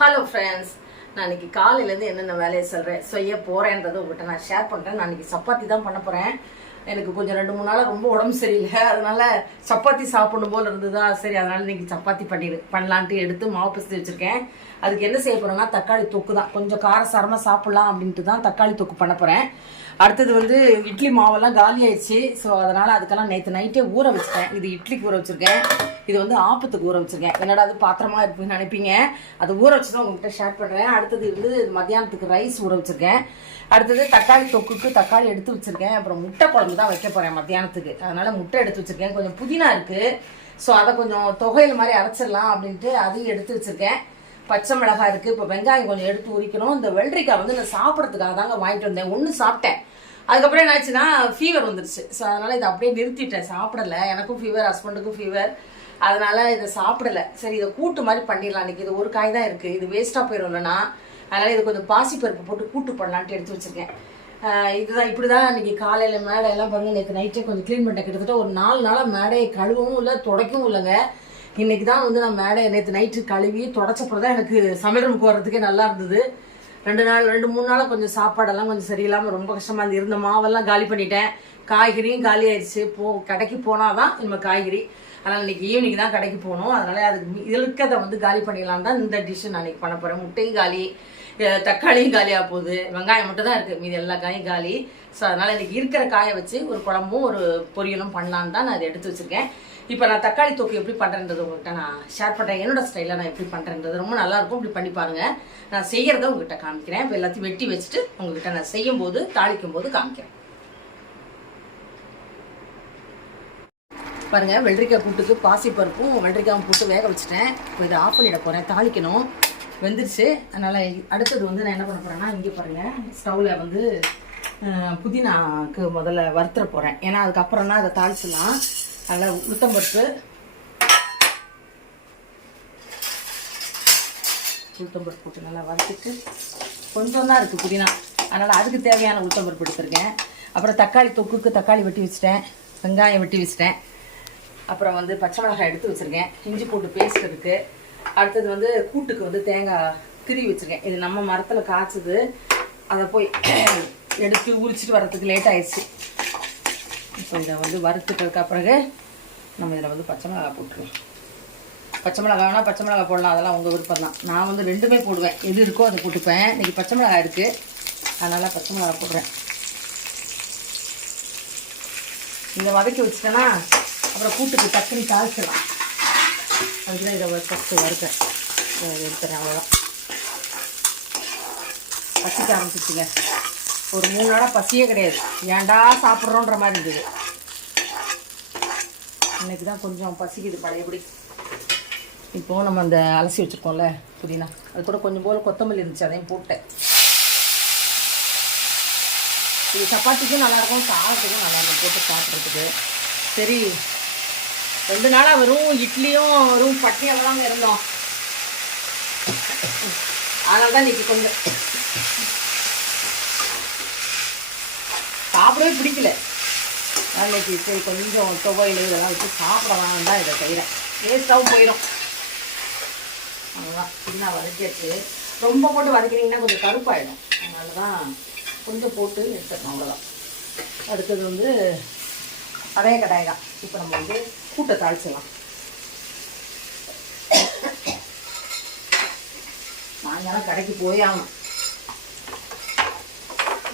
Hello friends நான் இன்னைக்கு காலையிலேருந்து என்னென்ன வேலையை சொல்கிறேன் செய்ய போகிறேன்றதை உங்கள்கிட்ட நான் ஷேர் பண்ணுறேன் நான் இன்னைக்கு சப்பாத்தி தான் பண்ண போகிறேன் எனக்கு கொஞ்சம் ரெண்டு மூணு நாளாக ரொம்ப உடம்பு சரியில்லை. அதனால சப்பாத்தி சாப்பிடணும் போல் இருந்ததா? சரி அதனால இன்னைக்கு சப்பாத்தி பண்ணிடு பண்ணலான்ட்டு எடுத்து மாவு பிசைஞ்சு வச்சுருக்கேன். அதுக்கு என்ன செய்ய போகிறேன்னா தக்காளி தொக்கு தான் கொஞ்சம் காரசாரமாக சாப்பிட்லாம் அப்படின்ட்டு தான் தக்காளி தொக்கு பண்ண போகிறேன் அடுத்தது வந்து இட்லி மாவெல்லாம் காலி ஆயிடுச்சு. ஸோ அதனால் அதுக்கெல்லாம் நேற்று நைட்டே ஊற வச்சுட்டேன். இது இட்லிக்கு ஊற வச்சுருக்கேன். இது வந்து ஆப்பத்துக்கு ஊற வச்சுருக்கேன். என்னடா அது பாத்திரமா இருக்குன்னு நினைப்பீங்க? அது ஊற வச்சு தான் உங்கள்கிட்ட ஷேர் பண்ணுறேன் அடுத்தது வந்து மத்தியானத்துக்கு ரைஸ் ஊற வச்சுருக்கேன். அடுத்தது தக்காளி தொக்குக்கு தக்காளி எடுத்து வச்சுருக்கேன். அப்புறம் முட்டை குழம்பு தான் வைக்க போகிறேன் மத்தியானத்துக்கு. அதனால் முட்டை எடுத்து வச்சுருக்கேன். கொஞ்சம் புதினா இருக்குது ஸோ அதை கொஞ்சம் தொகையில் மாதிரி அரைச்சிடலாம் அப்படின்ட்டு அதையும் எடுத்து வச்சுருக்கேன். பச்சை மிளகாய் இருக்குது இப்போ வெங்காயம் கொஞ்சம் எடுத்து உரிக்கணும். இந்த வெள்ளரிக்காய் வந்து நான் சாப்பிட்றதுக்காக தாங்க வாங்கிட்டு வந்தேன். ஒன்று சாப்பிட்டேன். அதுக்கப்புறம் என்ன ஆச்சுன்னா ஃபீவர் வந்துருச்சு. ஸோ அதனால் இதை அப்படியே நிறுத்திட்டேன். சாப்பிடல. எனக்கும் ஃபீவர் ஹஸ்பண்டுக்கும் ஃபீவர் அதனால் இதை சாப்பிடல. சரி இதை கூட்டு மாதிரி பண்ணிடலாம். இன்றைக்கி இது ஒரு காய் தான் இருக்குது இது வேஸ்ட்டாக போயிடும் இல்லைனா அதனால் இது கொஞ்சம் பாசிப்பருப்பு போட்டு கூட்டு பண்ணலான்ட்டு எடுத்து வச்சுருக்கேன். இதுதான். இப்படி தான் இன்றைக்கி காலையில் மேடை எல்லாம் நேற்று நைட்டே கொஞ்சம் க்ளீன் பண்ணிட்டேன். கிட்டத்தட்ட ஒரு நாலு நாளாக மேடையை கழுவவும் இல்லை துடைக்கவும் இல்லைங்க. இன்னைக்கு தான் வந்து நான் மேடை நேற்று நைட்டு கழுவி தொடச்சப்பறம் தான் எனக்கு சமையல் ரூமுக்கு வர்றதுக்கே நல்லா இருந்தது. ரெண்டு நாள் ரெண்டு மூணு நாளாக கொஞ்சம் சாப்பாடெல்லாம் கொஞ்சம் சரியில்லாமல் ரொம்ப கஷ்டமாக இருந்து இருந்த மாவெல்லாம் காலி பண்ணிட்டேன். காய்கறியும் காலி ஆயிடுச்சு. போ கடைக்கு போனால் தான் நம்ம காய்கறி. அதனால் இன்னைக்கு ஈவினிங் தான் கடைக்கு போகணும். அதனால அதுக்கு மீ- இருக்கிறத வந்து காலி பண்ணிடலாம் தான் இந்த டிஷ்ஷு நான் இன்னைக்கு பண்ண போகிறேன் முட்டையும் காலி தக்காளியும் காலியாக போகுது. வெங்காயம் மட்டும் தான் இருக்குது மீதி எல்லா காயும் காலி. ஸோ அதனால் இன்னைக்கு இருக்கிற காயை வச்சு ஒரு குழம்பும் ஒரு பொரியலும் பண்ணலான்னு தான் நான் அதை எடுத்து வச்சுருக்கேன். இப்போ நான் தக்காளி தொக்கு எப்படி பண்ணுறேன்றது உங்கள்கிட்ட நான் ஷேர் பண்ணுறேன் என்னோட ஸ்டைலில் நான் எப்படி பண்ணுறேன்றது ரொம்ப நல்லா இருக்கும். இப்படி பண்ணி பாருங்கள் நான் செய்கிறத உங்ககிட்ட காமிக்கிறேன். இப்போ எல்லாத்தையும் வெட்டி வச்சுட்டு உங்ககிட்ட நான் செய்யும் போது தாளிக்கும் போது காமிக்கிறேன். பாருங்க வெள்ளரிக்காய் கூட்டுக்கு பாசி பருப்பும் வெள்ளரிக்காயும் போட்டு வேக வச்சுட்டேன். இப்போ இதை ஆஃப் பண்ணிட போகிறேன் தாளிக்கணும். வெந்துருச்சு. அதனால் அடுத்தது வந்து நான் என்ன பண்ண போகிறேன்னா இங்கே பாருங்கள் ஸ்டவ்வில் வந்து புதினாக்கு முதல்ல வறுத்துற போகிறேன் ஏன்னா அதுக்கப்புறம்னா அதை தாளிச்சிடலாம். அதில் உளுத்தம்பருப்பு உளுத்தம்பருப்பு போட்டு நல்லா வதக்கிட்டு கொஞ்சம் தான் இருக்குது புதினா. அதனால் அதுக்கு தேவையான உளுத்தம்பருப்பு எடுத்துருக்கேன். அப்புறம் தக்காளி தொக்குக்கு தக்காளி வெட்டி வச்சுட்டேன். வெங்காயம் வெட்டி வச்சுட்டேன். அப்புறம் வந்து பச்சை மிளகாய் எடுத்து வச்சுருக்கேன். இஞ்சி பூண்டு பேஸ்ட் இருக்குது அடுத்தது வந்து கூட்டுக்கு வந்து தேங்காய் திரி வச்சுருக்கேன். இது நம்ம மரத்தில் காய்ச்சது. அதை போய் எடுத்து உரிச்சிட்டு வர்றதுக்கு லேட் ஆயிடுச்சு. இப்போ இதை வந்து வறுத்துட்டதுக்கு பிறகு நம்ம இதில் வந்து பச்சை மிளகாய் போட்டுருவோம் பச்சை மிளகாய் வேணால் பச்சை மிளகாய் போடலாம் அதெல்லாம் உங்கள் விருப்பம் தான். நான் வந்து ரெண்டுமே போடுவேன். எது இருக்கோ அதை போட்டுப்பேன். இன்றைக்கி பச்சை மிளகாய் இருக்குது அதனால் பச்சை மிளகாய் போடுறேன். இதை வதக்கி வச்சுட்டேன்னா அப்புறம் கூட்டுக்கு தக்கனி தாளிச்சிடலாம். அதுக்கு இதை ஃபஸ்ட்டு வறுத்தேன். எடுத்துறேன் அவ்வளோதான் பசிக்க ஆரம்பிச்சிச்சுங்க. ஒரு மூணு நாளாக பசியே கிடையாது. ஏன்டா சாப்பிட்றோன்ற மாதிரி இருந்தது. இன்னைக்கு தான் கொஞ்சம் பசிக்குது பழையபடி. இப்போது நம்ம அந்த அலசி வச்சுருக்கோம்ல புதினா. அது கூட கொஞ்சம் போல் கொத்தமல்லி இருந்துச்சு அதையும் போட்டேன். இது சப்பாத்திக்கும் நல்லாயிருக்கும் சாதத்துக்கும் நல்லாயிருக்கும் போட்டு சாப்பிட்றதுக்கு. சரி ரெண்டு நாளாக வெறும் இட்லியும் வெறும் பட்டினியாக தாங்க இருந்தோம். அதனால தான் இன்னைக்கு கொஞ்சம் சாப்பிடவே பிடிக்கல. அன்னைக்கு சரி கொஞ்சம் துவையில் இதெல்லாம் வச்சு சாப்பிடலாம் தான் இதை செய்கிறேன் வேஸ்ட்டாகவும் போயிடும் அவ்வளோதான் சின்ன வதக்கியாச்சு. ரொம்ப போட்டு வதக்கினீங்கன்னா கொஞ்சம் கருப்பாயிடும். அதனால தான் கொஞ்சம் போட்டு எடுத்துக்கணும் அவ்வளோதான் அடுத்தது வந்து அதே கடாய் தான். இப்போ நம்ம வந்து கூட்டை தாளிச்சிடலாம். சாயங்காலம் கடைக்கு போய் ஆகணும்.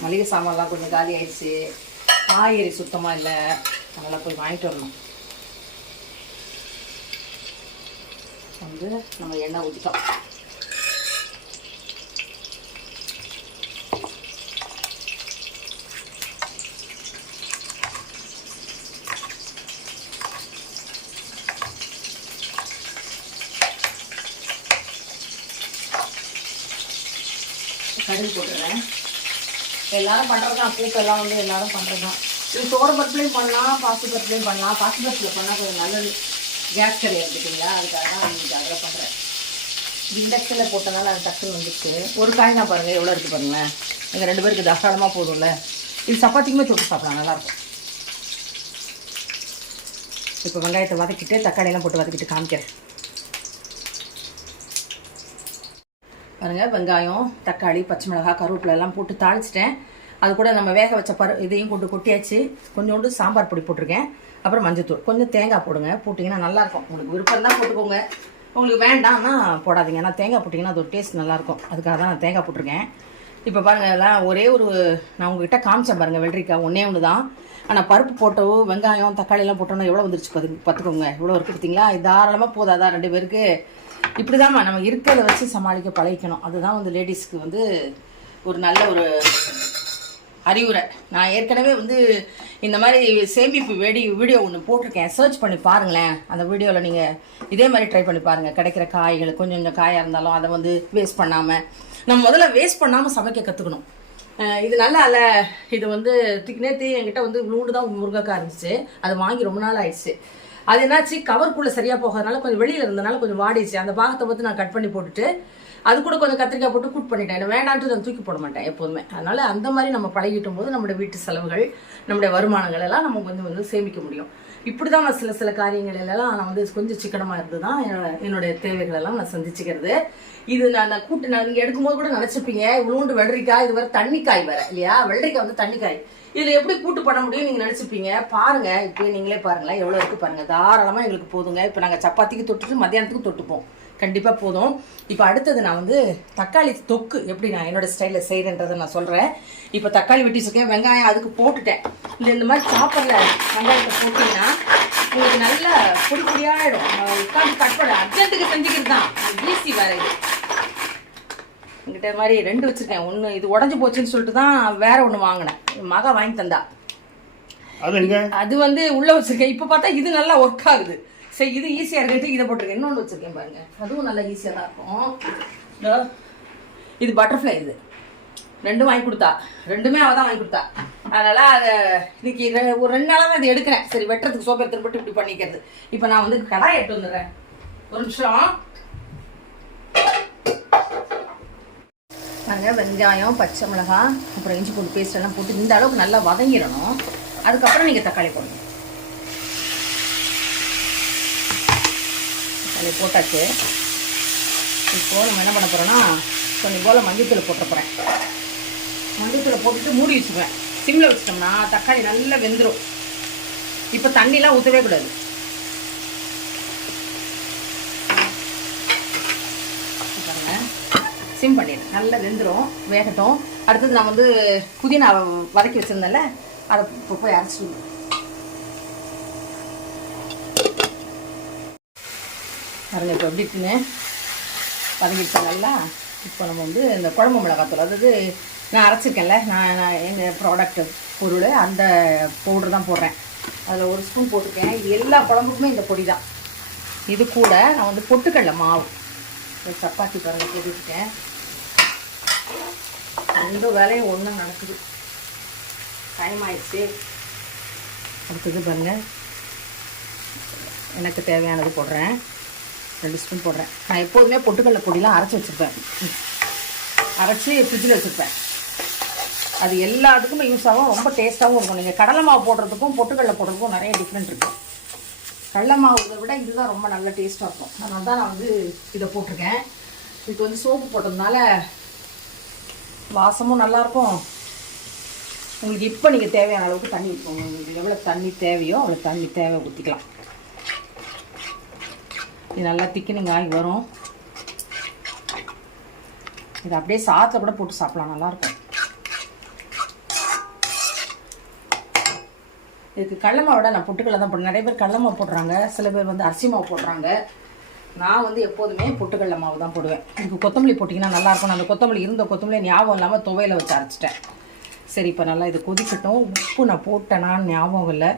மளிகை சாமான்லாம் கொஞ்சம் காலி ஆயிடுச்சு. காய்கறி சுத்தமாக இல்லை. அதனால் போய் வாங்கிட்டு வரணும். வந்து நம்ம எண்ணெய் ஊற்றிட்டோம் கடுகு போட்டுறேன். எல்லாரும் பண்ணுறது தான் கூட்டெல்லாம் வந்து எல்லாரும் பண்ணுறது தான் இது சோட பருப்புலையும் பண்ணலாம் பாசி பருப்புலையும் பண்ணலாம். பாசி பருப்பில் பண்ணால் கொஞ்சம் நல்லது. கேஸ் கிடையாது பார்த்தீங்களா அதுக்காக தான் இன்னைக்கு அதில் பண்ணுறேன் இண்டக்ஷனில் போட்டனால அது டக்குன்னு வந்துருக்கு ஒரு காய் நான் பாருங்கள் எவ்வளோ இருக்குது பாருங்களேன் எங்கள் ரெண்டு பேருக்கு தாராளமாக போதும்ல. இது சப்பாத்திக்குமே தொட்டு சாப்பிடலாம் நல்லாயிருக்கும் இப்போ வெங்காயத்தை வதக்கிட்டு தக்காளியெல்லாம் போட்டு வதக்கிட்டு காமிக்கிறேன். பாருங்கள் வெங்காயம் தக்காளி பச்சை மிளகாய் கருவேப்பிலை எல்லாம் போட்டு தாளிச்சிட்டேன். அது கூட நம்ம வேக வச்ச பரு இதையும் போட்டு கொட்டியாச்சு. கொஞ்சோண்டு சாம்பார் பொடி போட்டிருக்கேன். அப்புறம் மஞ்சத்தூள். கொஞ்சம் தேங்காய் போடுங்க. போட்டிங்கன்னா நல்லாயிருக்கும். உங்களுக்கு விருப்பம் தான் போட்டுக்கோங்க. உங்களுக்கு வேண்டாம்னா போடாதீங்க. ஆனால் தேங்காய் போட்டிங்கன்னா அது ஒரு டேஸ்ட் நல்லாயிருக்கும். அதுக்காக தான் நான் தேங்காய் போட்டிருக்கேன். இப்போ பாருங்கள் எல்லாம் ஒரே ஒரு நான் உங்ககிட்ட காமிச்சேன் பாருங்கள் வெள்ளரிக்காய். ஒன்றே ஒன்று தான். ஆனால் பருப்பு போட்டோ வெங்காயம் தக்காளி எல்லாம் போட்டோன்னா எவ்வளோ வந்துருச்சு பார்த்து பார்த்துக்கோங்க எவ்வளோ இருக்கு பார்த்தீங்களா தாராளமாக போதாதா ரெண்டு பேருக்கு. இப்படி நம்ம இருக்கிறத வச்சு சமாளிக்க பழகிக்கணும். அதுதான் வந்து லேடிஸ்க்கு வந்து ஒரு நல்ல ஒரு அறிவுரை. நான் ஏற்கனவே வந்து இந்த மாதிரி சேமிப்பு வெடி வீடியோ ஒன்று போட்டிருக்கேன். சர்ச் பண்ணி பாருங்களேன். அந்த வீடியோவில் நீங்கள் இதே மாதிரி ட்ரை பண்ணி பாருங்கள் கிடைக்கிற காய்கள் கொஞ்சம் கொஞ்சம் காயாக இருந்தாலும் அதை வந்து வேஸ்ட் பண்ணாமல் நம்ம முதல்ல வேஸ்ட் பண்ணாமல் சமைக்க கற்றுக்கணும் இது நல்லா அல்ல இது வந்து நேற்று என்கிட்ட வந்து இவ்வளோண்டு தான் முருங்கைக்காய் இருந்துச்சு. அது வாங்கி ரொம்ப நாள் ஆயிடுச்சு. அது என்னாச்சு? கவர்க்குள்ளே சரியாக போகாதனால கொஞ்சம் வெளியில் இருந்தனால கொஞ்சம் வாடிச்சு. அந்த பாகத்தை பார்த்து நான் கட் பண்ணி போட்டுட்டு அது கூட கொஞ்சம் கத்திரிக்காய் போட்டு குட் பண்ணிட்டேன். என்ன வேண்டான்ட்டு நான் தூக்கி போட மாட்டேன் எப்போதுமே. அதனால அந்த மாதிரி நம்ம பழகிட்டும் போது நம்மளுடைய வீட்டு செலவுகள் நம்முடைய வருமானங்கள் எல்லாம் நம்ம வந்து வந்து சேமிக்க முடியும். இப்படி தான் நான் சில சில காரியங்கள் எல்லாம் நான் வந்து கொஞ்சம் சிக்கனமாக இருந்து தான் என்னுடைய தேவைகள் எல்லாம் நான் சந்திச்சுக்கிறது. இது நான் கூட்டு நான் நீங்கள் எடுக்கும்போது கூட நினச்சிப்பீங்க இவ்வளோண்டு வெள்ளரிக்காய் இது வேறு தண்ணிக்காய் வேறு இல்லையா? வெள்ளரிக்காய் வந்து தண்ணிக்காய். இதில் எப்படி கூட்டு பண்ண முடியும் நீங்கள் நினச்சிப்பீங்க? பாருங்கள் இப்போ நீங்களே பாருங்களேன் எவ்வளோ இருக்குது பாருங்கள் தாராளமாக எங்களுக்கு போதுங்க. இப்போ நாங்கள் சப்பாத்திக்கு தொட்டுட்டு மத்தியானத்துக்கு தொட்டுப்போம். கண்டிப்பாக போதும். இப்போ அடுத்தது நான் வந்து தக்காளி தொக்கு எப்படி நான் என்னோட ஸ்டைலில் செய்கிறேன்றதை நான் சொல்கிறேன் இப்போ தக்காளி வெட்டி வச்சிருக்கேன் வெங்காயம் அதுக்கு போட்டுட்டேன். இல்லை இந்த மாதிரி சாப்பரில் வெங்காயத்தை போட்டிங்கன்னா உங்களுக்கு நல்ல பொடி பொடியாகிடும் உட்காந்து கட் பண்ண அர்ஜென்ட்டுக்கு செஞ்சுக்கிறது தான். ஈஸி வேறு இது. என்கிட்ட மாதிரி ரெண்டு வச்சுருக்கேன். ஒன்று இது உடஞ்சி போச்சுன்னு சொல்லிட்டு தான் வேற ஒன்று வாங்கினேன். என் மக வாங்கி தந்தா. அது வந்து உள்ள வச்சிருக்கேன். இப்போ பார்த்தா இது நல்லா ஒர்க் ஆகுது. சரி இது ஈஸியாக இருக்கிறது இதை போட்டிருக்கேன். இன்னொன்று வச்சிருக்கேன் பாருங்க. அதுவும் நல்லா ஈஸியாக தான் இருக்கும். இதோ, இது பட்டர்ஃப்ளை இது. ரெண்டும் வாங்கி கொடுத்தா. ரெண்டுமே அவள் தான் வாங்கி கொடுத்தா. அதனால் அதை இன்னைக்கு ஒரு ரெண்டு நாளாக தான் அதை எடுக்கிறேன். சரி வெட்டுறதுக்கு சோப்பு எடுத்துட்டு போட்டு இப்படி பண்ணிக்கிறது. இப்போ நான் வந்து கடாய் எட்டு வந்துடுறேன். ஒரு நிமிஷம். நாங்கள் வெங்காயம் பச்சை மிளகாய் அப்புறம் இஞ்சி பூண்டு பேஸ்ட் எல்லாம் போட்டு இந்த அளவுக்கு நல்லா வதங்கிடணும். அதுக்கப்புறம் நீங்கள் தக்காளி போடணும். தக்காளி போட்டாச்சு. இப்போது நம்ம என்ன பண்ண போகிறோன்னா கொஞ்சம் போல் மஞ்சத்தூள் போட்டுற போகிறேன் மஞ்சத்தூளை போட்டுட்டு மூடி வச்சுக்குவேன். சிம்மில் வச்சிட்டோம்னா தக்காளி நல்லா வெந்துடும் இப்போ தண்ணிலாம் ஊற்றவே கூடாது. சிம் பண்ணிடு. நல்லா வெந்துடும் வேகட்டும். அடுத்தது நான் வந்து புதினா வதக்கி வச்சுருந்தேன்ல அதை இப்போ போய் அரைச்சிட்டு வந்து. பாருங்க இப்போ எப்படி இருக்குன்னு. நல்லா. இப்போ நம்ம வந்து இந்த குழம்பு மிளகாத்தூள். அதாவது நான் அரைச்சிருக்கேன்ல நான் நான் எங்கள் ப்ராடக்ட் பொருள் அந்த பவுடர் தான் போடுறேன். அதில் ஒரு ஸ்பூன் போட்டிருக்கேன். இது எல்லா குழம்புக்குமே இந்த பொடி தான். இது கூட நான் வந்து பொட்டுக்கடலை மாவு. ஒரு சப்பாத்தி பாருங்க போட்டுருக்கேன் ரெண்டு வேலையும் ஒன்றும் நடக்குது. டைம் ஆயிடுச்சு. அடுத்தது பாருங்கள் எனக்கு தேவையானது போடுறேன். ரெண்டு ஸ்பூன் போடுறேன். நான் எப்போதுமே பொட்டுக்கடலை பொடிலாம் அரைச்சி வச்சுருப்பேன். அரைச்சி ஃப்ரிட்ஜில் வச்சுருப்பேன். அது எல்லாத்துக்குமே யூஸ் ஆகும் ரொம்ப டேஸ்ட்டாகவும் இருக்கும். நீங்கள் கடலை மாவு போடுறதுக்கும் பொட்டுக்கடலை போடுறதுக்கும் நிறைய டிஃப்ரெண்ட் இருக்கும் கடலை மாவு இதை விட இதுதான் ரொம்ப நல்ல டேஸ்ட்டாக இருக்கும். அதனால தான் நான் வந்து இதை போட்டிருக்கேன். இதுக்கு வந்து சோப்பு போட்டதுனால வாசமும் நல்லாயிருக்கும் உங்களுக்கு இப்போ நீங்கள் தேவையான அளவுக்கு தண்ணி உங்களுக்கு எவ்வளோ தண்ணி தேவையோ அவ்வளோ தண்ணி தேவை ஊற்றிக்கலாம் இது நல்லா திக்கினிங் ஆகி வரும். இது அப்படியே சாத்தில் கூட போட்டு சாப்பிடலாம் நல்லாயிருக்கும் இதுக்கு கடலமாவோட நான் பொட்டுக்கடலை தான் போடுறேன். நிறைய பேர் கடல மாவு போடுறாங்க சில பேர் வந்து அரிசி மாவு போடுறாங்க. நான் வந்து எப்போதுமே பொட்டுக்கடலை மாவு தான் போடுவேன். இதுக்கு கொத்தமல்லி போட்டிங்கன்னா நல்லாயிருக்கும் நான் அந்த கொத்தமல்லி இருந்த கொத்தமல்லி ஞாபகம் இல்லாமல் துவையில் வச்சு அரைச்சிட்டேன். சரி இப்போ நல்லா இது கொதிக்கட்டும். உப்பு நான் போட்டேனான்னு ஞாபகம் இல்லை.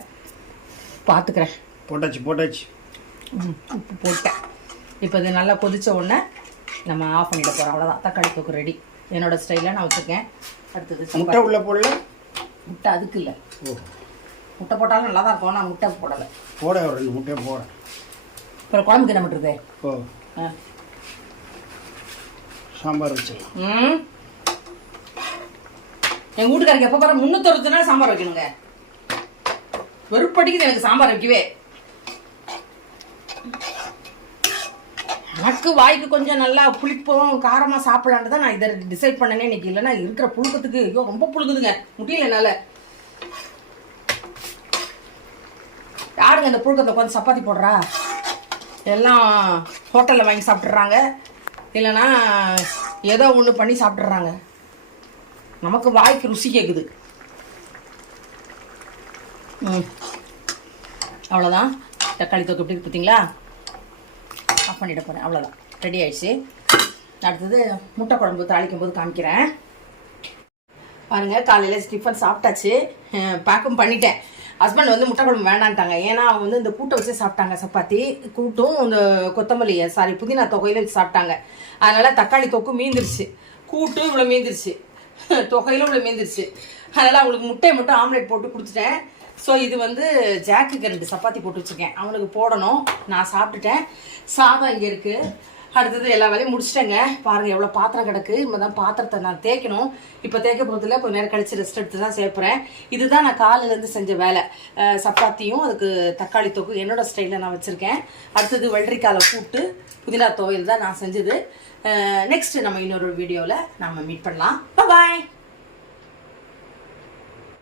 பார்த்துக்கிறேன் போட்டாச்சு போட்டாச்சு. உப்பு போட்டேன். இப்போ இது நல்லா கொதிச்ச உடனே நம்ம ஆஃப் பண்ணிட போகிறோம் அவ்வளோதான் தக்காளி தொக்கு ரெடி என்னோட ஸ்டைலில் நான் வச்சுருக்கேன். அடுத்தது முட்டை. உள்ள போடல? முட்டை அதுக்கு இல்லை. முட்டை போட்டாலும் நல்லா தான் இருக்கும். நான் முட்டை போடலை. போட ஒரு ரெண்டு முட்டையை போட. அப்புறம் குழம்புக்கு என்ன பண்ணுறது ஓ. சாம்பார் வச்சிடலாம். ம். எங்கள் வீட்டுக்காரருக்கு எப்போ பாரு முந்நூற்றறுபது நாள் சாம்பார் வைக்கணுங்க. வெறுப்படிக்குது எனக்கு சாம்பார் வைக்கவே. எனக்கு வாய்க்கு கொஞ்சம் நல்லா புளிப்பும் காரமாக சாப்பிடலான்னு தான் நான் இதை டிசைட் பண்ணனே இன்னைக்கு. இல்லைன்னா இருக்கிற புழுக்கத்துக்கு ஐயோ ரொம்ப புழுக்குதுங்க முடியல என்னால். யாருங்க இந்த புழுக்கத்தை உட்காந்து சப்பாத்தி போடுறா? எல்லாம் ஹோட்டலில் வாங்கி சாப்பிட்றாங்க இல்லைன்னா ஏதோ ஒன்று பண்ணி சாப்பிட்றாங்க நமக்கு வாய்க்கு ருசி கேட்குது ம். அவ்வளோதான் தக்காளி தொக்கு எப்படி இருக்கு பார்த்தீங்களா ஆஃப் பண்ணிட போகிறேன் அவ்வளோதான் ரெடி ஆயிடுச்சு. அடுத்தது முட்டை குழம்பு தாளிக்கும் போது காமிக்கிறேன். பாருங்கள் காலையில் டிஃபன் சாப்பிட்டாச்சு. பேக்கும் பண்ணிட்டேன். ஹஸ்பண்ட் வந்து முட்டை குழம்பு வேண்டான்ட்டாங்க. ஏன்னா அவங்க வந்து இந்த கூட்டை வச்சு சாப்பிட்டாங்க சப்பாத்தி. கூட்டும் இந்த கொத்தமல்லியை சாரி புதினா தொகையில வச்சு சாப்பிட்டாங்க. அதனால தக்காளி தொக்கு மீந்துருச்சு. கூட்டும் இவ்வளோ மீந்துருச்சு. தொகையிலும் இவ்வளோ மீந்துருச்சு. அதனால அவங்களுக்கு முட்டையை மட்டும் ஆம்லேட் போட்டு கொடுத்துட்டேன். ஸோ இது வந்து ஜாக்குக்கு ரெண்டு சப்பாத்தி போட்டு வச்சுருக்கேன். அவனுக்கு போடணும். நான் சாப்பிட்டுட்டேன். சாதம் இங்கே இருக்குது அடுத்தது எல்லா வேலையும் முடிச்சிட்டேங்க. பாருங்கள் எவ்வளோ பாத்திரம் கிடக்கு. இப்போ தான் பாத்திரத்தை நான் தேய்க்கணும். இப்போ தேய்க்க போகிறதுல கொஞ்சம் நேரம் கழிச்சு ரெஸ்ட் எடுத்து தான் சேர்ப்புறேன் இதுதான் நான் காலையிலேருந்து செஞ்ச வேலை. சப்பாத்தியும் அதுக்கு தக்காளி தொக்கு. என்னோடய ஸ்டைலில் நான் வச்சுருக்கேன். அடுத்தது வெள்ளரிக்கால கூட்டு புதினா துவையல் தான் நான் செஞ்சது. நெக்ஸ்ட்டு நம்ம இன்னொரு வீடியோவில் நம்ம மீட் பண்ணலாம். பாய்